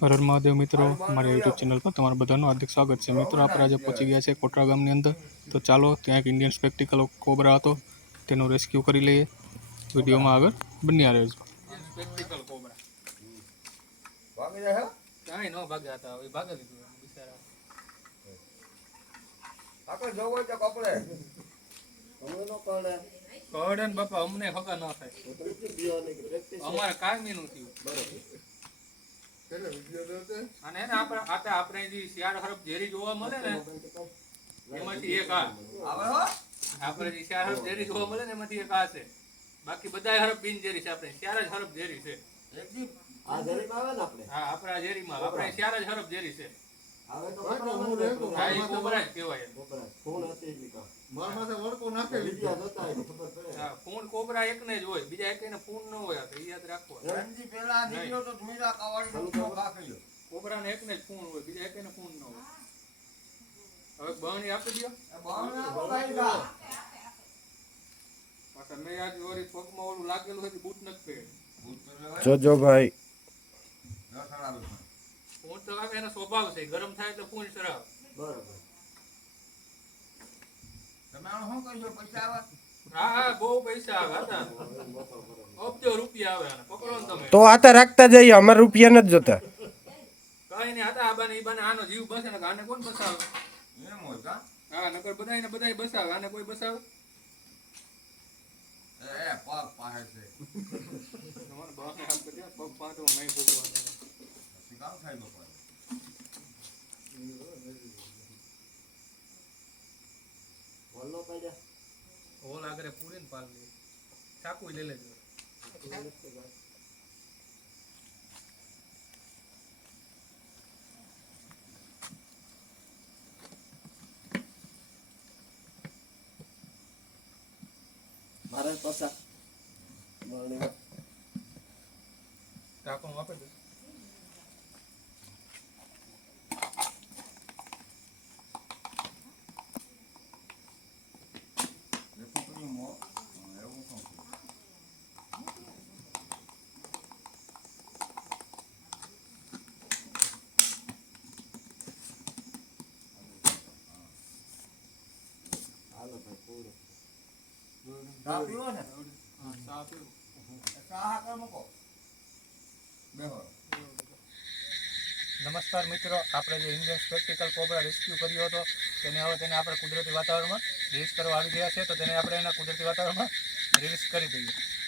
હર હર મહાદેવ મિત્રો મારા YouTube channel પર તમારું બધાનું હાર્દિક સ્વાગત છે. મિત્રો આપણે આજે પહોંચી ગયા છે કોટરા ગામની અંદર. તો ચાલો ત્યાં એક ઇન્ડિયન સ્પેક્ટિકલ કોબરા હતો. તેનો રેસ્ક્યુ કરી લઈએ. વિડીયોમાં આગળ બન્યા રહેજો. સ્પેક્ટિકલ કોબરા કાંઈ ન ભાગ્યા હતા હવે ભાગી લીધું બિચારા. આપણે જવું હોય તો કપડે. કહડે ને બાપા અમને ખબર ન થાય. અમારે થયું. અને આપણે આતે આપણે જે શિયાળ હરફ ઝેરી જોવા મળે ને એમાંથી એક આ. આવે હો? આપણે જે શિયાળ હરફ ઝેરી જોવા મળે ને એમાંથી એક આ છે. બાકી બધા હરફ બિનઝેરી છે આપણે શિયાળ જ હરફ ઝેરી છે. હા આ ઝેરીમાં. આપણે શિયાળ જ હરફ ઝેરી છે. હા એ કોબરા જ કહેવાય એમ. હા ફૂન કોબરા એકને જ હોય બીજા એકને ફૂન ન હોય આપણે ઈ યાદ રાખવો રણજી પેલા નીકળ્યો તો મીરા કાવાડી નો ખાઈ ગયો કોબરાને એકને જ ફૂન હોય બીજા એકને ફૂન ન હોય હવે બહણી આપી દો એ બાવણા બગાઈ ગયા પાછા મેં આજ વળી પગમાં ઓલું લાગેલું હતું બૂટ નથી પહેર્યું ભૂત તો લેવાય. જોજો ભાઈ લસણ આવે છે. ફૂન તો એનો સ્વભાવ છે. ગરમ થાય તો પૂંછ શું કહીશો પૈસા આવે? ને તમે. તો આતા રાખતા જઈએ અમારે રૂપિયા નથી જોતા. કઈ નહીં હતા આ બાને ઈ બાને. આનો જીવ બસે ને આને કોણ બસાવે? એમ હોય હા નકર બધાય ને બધાય બસાવે. આને કોઈ બસાવે? એ પછી કામ થાય બપોરે હોલ આગળ પૂરી ને પાલ લે ચાકુ લઈ લેજો મારે પાછા ચાકુ આપી દે નમસ્કાર મિત્રો, આપણે જે ઇન્ડિયન સ્પેક્ટિકલ કોબરા રેસ્ક્યુ કર્યો હતો, તેને હવે તેને આપણે કુદરતી વાતાવરણમાં રિલીઝ કરવા આવી ગયા છે, તો તેને આપણે એના કુદરતી વાતાવરણમાં રિલીઝ કરી દઈએ.